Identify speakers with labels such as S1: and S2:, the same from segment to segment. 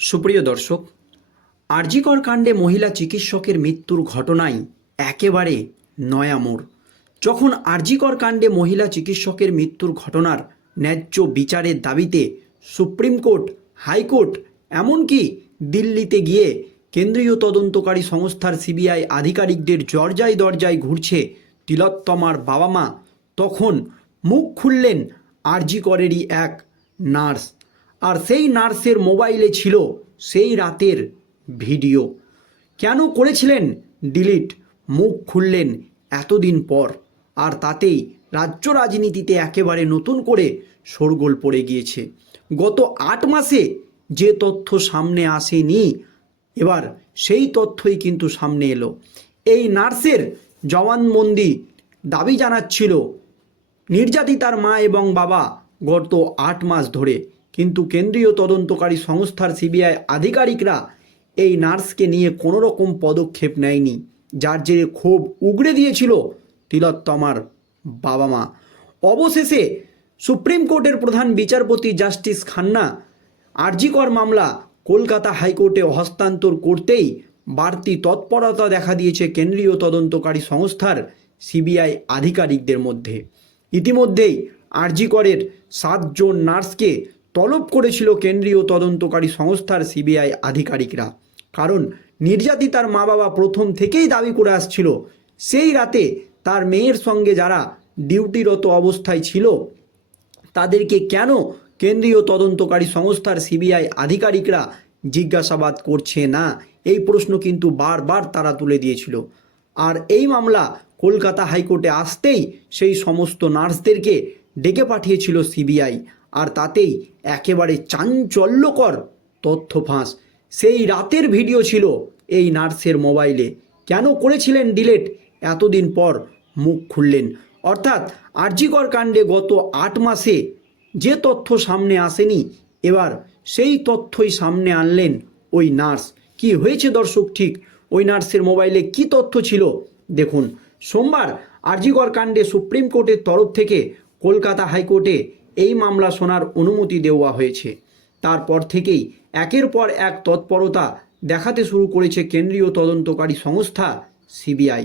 S1: সুপ্রিয় দর্শক, আরজিকর কাণ্ডে মহিলা চিকিৎসকের মৃত্যুর ঘটনায় একেবারে নয়া মোড় যখন আরজিকর কাণ্ডে মহিলা চিকিৎসকের মৃত্যুর ঘটনার ন্যায্য বিচারের দাবিতে সুপ্রিম কোর্ট, হাইকোর্ট, এমনকি দিল্লিতে গিয়ে কেন্দ্রীয় তদন্তকারী সংস্থার সিবিআই আধিকারিকদের দরজায় দরজায় ঘুরছে তিলোত্তমার বাবা মা, তখন মুখ খুললেন আরজিকরেরই এক নার্স। আর সেই নার্সের মোবাইলে ছিল সেই রাতের ভিডিও। কেন করেছিলেন? ডিলিট। মুখ খুললেন এতদিন পর। আর তাতেই রাজ্য রাজনীতিতে একেবারে নতুন করে শোরগোল পড়ে গিয়েছে। গত আট মাসে যে তথ্য সামনে আসেনি, এবার সেই তথ্যই কিন্তু সামনে এলো। এই নার্সের জবানবন্দি দাবি জানাচ্ছিল, নির্যাতিতার মা এবং বাবা গত আট মাস ধরে। কিন্তু কেন্দ্রীয় তদন্তকারী সংস্থার সিবিআই আধিকারিকরা এই নার্সকে নিয়ে কোনো রকম পদক্ষেপ নেয়নি। যার জেরে ক্ষোভ উগড়ে দিয়েছিল তিলোত্তমার বাবা মা অবশেষে সুপ্রিম কোর্টের প্রধান বিচারপতি জাস্টিস খান্না আরজিকর মামলা কলকাতা হাইকোর্টে হস্তান্তর করতেই বাড়তি তৎপরতা দেখা দিয়েছে কেন্দ্রীয় তদন্তকারী সংস্থার সিবিআই আধিকারিকদের মধ্যে। ইতিমধ্যেই আরজিকরের সাতজন নার্সকে তলব করেছিল কেন্দ্রীয় তদন্তকারী সংস্থার সিবিআই আধিকারিকরা। কারণ নির্যাতিতার মা বাবা প্রথম থেকেই দাবি করে আসছিল, সেই রাতে তার মেয়ের সঙ্গে যারা ডিউটিরত অবস্থায় ছিল, তাদেরকে কেন কেন্দ্রীয় তদন্তকারী সংস্থার সিবিআই আধিকারিকরা জিজ্ঞাসাবাদ করছে না? এই প্রশ্ন কিন্তু বারবার তারা তুলে দিয়েছিল। আর এই মামলা কলকাতা হাইকোর্টে আসতেই সেই সমস্ত নার্সদেরকে ডেকে পাঠিয়েছিল সিবিআই। আর তাতেই একেবারে চাঞ্চল্যকর তথ্য ফাঁস। সেই রাতের ভিডিও ছিল এই নার্সের মোবাইলে। কেন করেছিলেন ডিলেট? এতদিন পর মুখ খুললেন। অর্থাৎ আরজিকর কাণ্ডে গত আট মাসে যে তথ্য সামনে আসেনি, এবার সেই তথ্যই সামনে আনলেন ওই নার্স। কি হয়েছে দর্শক ঠিক? ওই নার্সের মোবাইলে কি তথ্য ছিল? দেখুন, সোমবার আরজিকর কাণ্ডে সুপ্রিম কোর্টের তরফ থেকে কলকাতা হাইকোর্টে এই মামলা শোনার অনুমতি দেওয়া হয়েছে। তারপর থেকেই একের পর এক তৎপরতা দেখাতে শুরু করেছে কেন্দ্রীয় তদন্তকারী সংস্থা সিবিআই।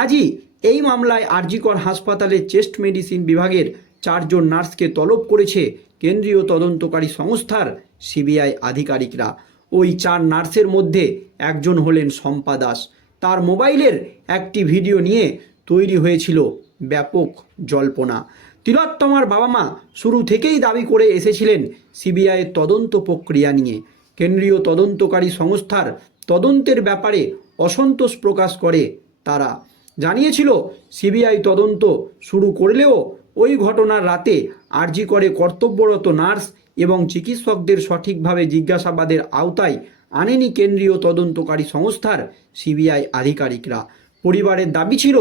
S1: আজই এই মামলায় আরজিকর হাসপাতালের চেস্ট মেডিসিন বিভাগের চারজন নার্সকে তলব করেছে কেন্দ্রীয় তদন্তকারী সংস্থার সিবিআই আধিকারিকরা। ওই চার নার্সের মধ্যে একজন হলেন শম্পা দাস। তার মোবাইলের একটি ভিডিও নিয়ে তৈরি হয়েছিল ব্যাপক জল্পনা। তিলোত্তমার বাবা মা শুরু থেকেই দাবি করে এসেছিলেন সিবিআইয়ের তদন্ত প্রক্রিয়া নিয়ে। কেন্দ্রীয় তদন্তকারী সংস্থার তদন্তের ব্যাপারে অসন্তোষ প্রকাশ করে তারা। জানিয়েছিল, সিবিআই তদন্ত শুরু করলেও ওই ঘটনার রাতে আরজি করে কর্তব্যরত নার্স এবং চিকিৎসকদের সঠিকভাবে জিজ্ঞাসাবাদের আওতায় আনেনি কেন্দ্রীয় তদন্তকারী সংস্থার সিবিআই আধিকারিকরা। পরিবারের দাবি ছিল,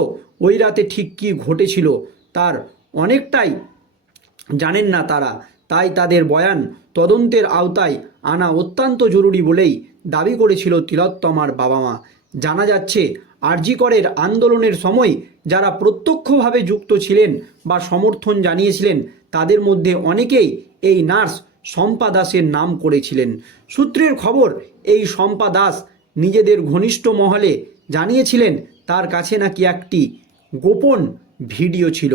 S1: ওই রাতে ঠিক কী ঘটেছিল তার অনেকটাই জানেন না তারা। তাই তাদের বয়ান তদন্তের আওতায় আনা অত্যন্ত জরুরি বলেই দাবি করেছিল তিলোত্তমার বাবা মা জানা যাচ্ছে আরজিকরের আন্দোলনের সময় যারা প্রত্যক্ষভাবে যুক্ত ছিলেন বা সমর্থন জানিয়েছিলেন, তাদের মধ্যে অনেকেই এই নার্স শম্পা দাসের নাম করেছিলেন। সূত্রের খবর, এই শম্পা দাস নিজেদের ঘনিষ্ঠ মহলে জানিয়েছিলেন, তার কাছে নাকি একটি গোপন ভিডিও ছিল।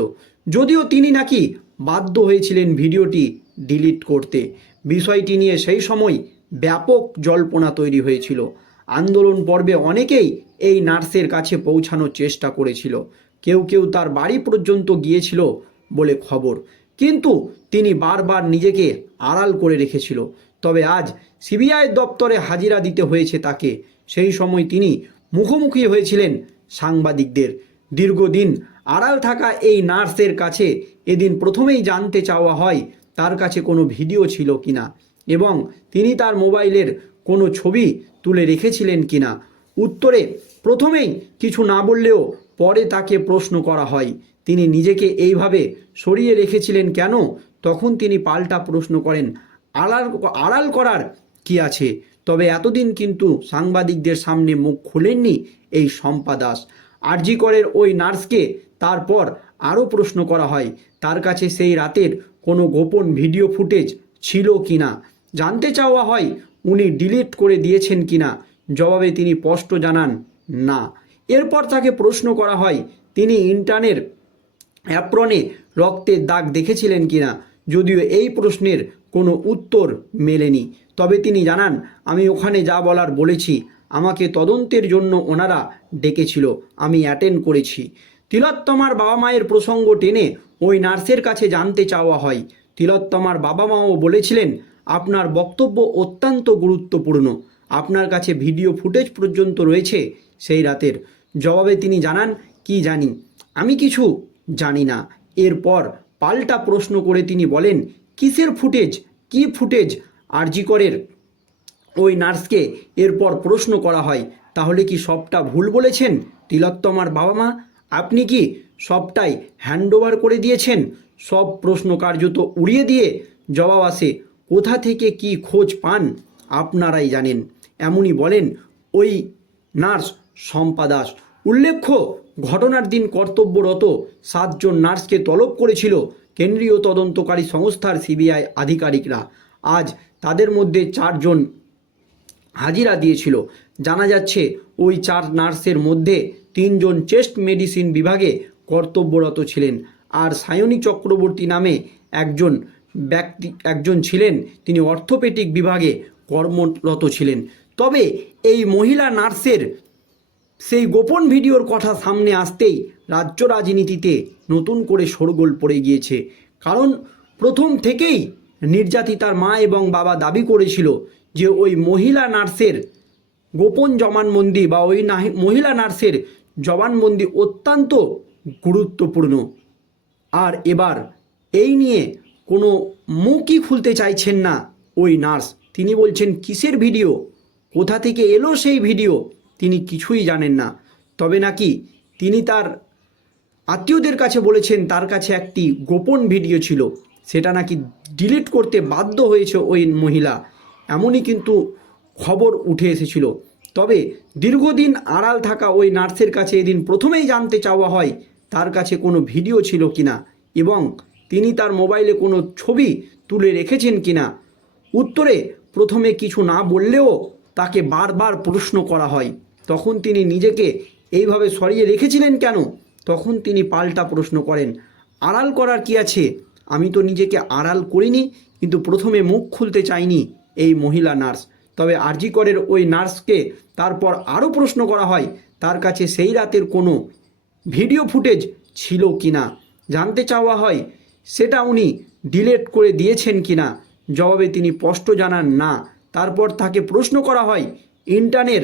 S1: যদিও তিনি নাকি বাধ্য হয়েছিলেন ভিডিওটি ডিলিট করতে। বিষয়টি নিয়ে সেই সময় ব্যাপক জল্পনা তৈরি হয়েছিল। আন্দোলন পর্বে অনেকেই এই নার্সের কাছে পৌঁছানোর চেষ্টা করেছিল। কেউ কেউ তার বাড়ি পর্যন্ত গিয়েছিল বলে খবর। কিন্তু তিনি বারবার নিজেকে আড়াল করে রেখেছিল। তবে আজ সিবিআই দপ্তরে হাজিরা দিতে হয়েছে তাকে। সেই সময় তিনি মুখোমুখি হয়েছিলেন সাংবাদিকদের। দীর্ঘদিন আড়াল থাকা এই নার্সের কাছে এদিন প্রথমেই জানতে চাওয়া হয়, তার কাছে কোনো ভিডিও ছিল কিনা এবং তিনি তার মোবাইলের কোনো ছবি তুলে রেখেছিলেন কিনা। উত্তরে, প্রথমেই কিছু না বললেও পরে তাকে প্রশ্ন করা হয়, তিনি নিজেকে এইভাবে সরিয়ে রেখেছিলেন কেন? তখন তিনি পাল্টা প্রশ্ন করেন, আড়াল আড়াল করার কি আছে? তবে এতদিন কিন্তু সাংবাদিকদের সামনে মুখ খুলেননি এই শম্পা দাস। আরজিকরের ওই নার্সকে তারপর আরও প্রশ্ন করা হয়, তার কাছে সেই রাতের কোনো গোপন ভিডিও ফুটেজ ছিল কি না জানতে চাওয়া হয়, উনি ডিলিট করে দিয়েছেন কি না জবাবে তিনি স্পষ্ট জানান, না। এরপর তাকে প্রশ্ন করা হয়, তিনি ইন্টারনেট অ্যাপ্রনে রক্তের দাগ দেখেছিলেন কিনা? যদিও এই প্রশ্নের কোনো উত্তর মেলেনি। তবে তিনি জানান, আমি ওখানে যা বলার বলেছি, আমাকে তদন্তের জন্য ওনারা ডেকেছিল, আমি অ্যাটেন্ড করেছি। তিলোত্তমার বাবা মায়ের প্রসঙ্গ টেনে ওই নার্সের কাছে জানতে চাওয়া হয়। তিলোত্তমার বাবা মাও বলেছিলেন, আপনার বক্তব্য অত্যন্ত গুরুত্বপূর্ণ। আপনার কাছে ভিডিও ফুটেজ পর্যন্ত রয়েছে সেই রাতের। জবাবে তিনি জানান, কি জানি? আমি কিছু জানি না। এরপর পাল্টা প্রশ্ন করে তিনি বলেন, কিসের ফুটেজ? কি ফুটেজ? আরজিকরের ওই নার্সকে এরপর প্রশ্ন করা হয়, তাহলে কি সবটা ভুল বলেছেন? তিলোত্তমার বাবা মা আপনি কি সবটাই হ্যান্ডওভার করে দিয়েছেন? সব প্রশ্ন কার্যত উড়িয়ে দিয়ে জবাব আসে, কোথা থেকে কি খোঁজ পান? আপনারাই জানেন। এমনই বলেন ওই নার্স শম্পা দাস। উল্লেখ্য, ঘটনার দিন কর্তব্যরত সাতজন নার্সকে তলব করেছিল কেন্দ্রীয় তদন্তকারী সংস্থার সিবিআই আধিকারিকরা। আজ তাদের মধ্যে চারজন হাজিরা দিয়েছিল। জানা যাচ্ছে, ওই চার নার্সের মধ্যে তিনজন চেস্ট মেডিসিন বিভাগে কর্তব্যরত ছিলেন আর সায়নী চক্রবর্তী নামে একজন ব্যক্তি, একজন ছিলেন। তিনি অর্থোপেডিক বিভাগে কর্মরত ছিলেন। তবে এই মহিলা নার্সের সেই গোপন ভিডিওর কথা সামনে আসতেই রাজ্য রাজনীতিতে নতুন করে শোরগোল পড়ে গিয়েছে। কারণ প্রথম থেকেই নির্যাতিতার মা এবং বাবা দাবি করেছিল যে ওই মহিলা নার্সের গোপন জবানবন্দি বা ওই মহিলা নার্সের জবানবন্দি অত্যন্ত গুরুত্বপূর্ণ। আর এবার এই নিয়ে কোনো মুখই খুলতে চাইছেন না ওই নার্স। তিনি বলছেন, কিসের ভিডিও? কোথা থেকে এলো সেই ভিডিও? তিনি কিছুই জানেন না। তবে নাকি তিনি তার আত্মীয়দের কাছে বলেছেন, তার কাছে একটি গোপন ভিডিও ছিল। সেটা নাকি ডিলিট করতে বাধ্য হয়েছে ওই মহিলা। এমনই কিন্তু খবর উঠে এসেছিল। তবে দীর্ঘদিন আড়াল থাকা ওই নার্সের কাছে এদিন প্রথমেই জানতে চাওয়া হয়, তার কাছে কোনো ভিডিও ছিল কিনা এবং তিনি তার মোবাইলে কোনো ছবি তুলে রেখেছেন কিনা। উত্তরে প্রথমে কিছু না বললেও তাকে বারবার প্রশ্ন করা হয়। তখন তিনি নিজেকে এইভাবে সরিয়ে রেখেছিলেন কেন? তখন তিনি পাল্টা প্রশ্ন করেন, আড়াল করার কি আছে? আমি তো নিজেকে আড়াল করিনি, কিন্তু প্রথমে মুখ খুলতে চাইনি। এই মহিলা নার্স। তবে আরজিকরের ওই নার্সকে তারপর আরও প্রশ্ন করা হয়, তার কাছে সেই রাতের কোনো ভিডিও ফুটেজ ছিল কি না? জানতে চাওয়া হয়, সেটা উনি ডিলেট করে দিয়েছেন কি না? জবাবে তিনি স্পষ্ট জানান, না। তারপর তাকে প্রশ্ন করা হয়, ইন্টারনের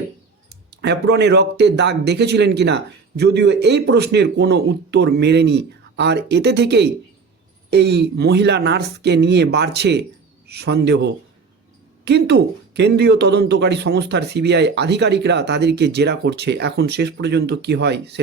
S1: অ্যাপ্রনে রক্তের দাগ দেখেছিলেন কিনা যদিও এই প্রশ্নের কোনো উত্তর মেলেনি। আর এতে থেকেই এই মহিলা নার্সকে নিয়ে বাড়ছে সন্দেহ। কিন্তু কেন্দ্রীয় তদন্তকারী সংস্থার সিবিআই আধিকারিকরা তাদেরকে জেরা করছে। এখন শেষ পর্যন্ত কি হয় সে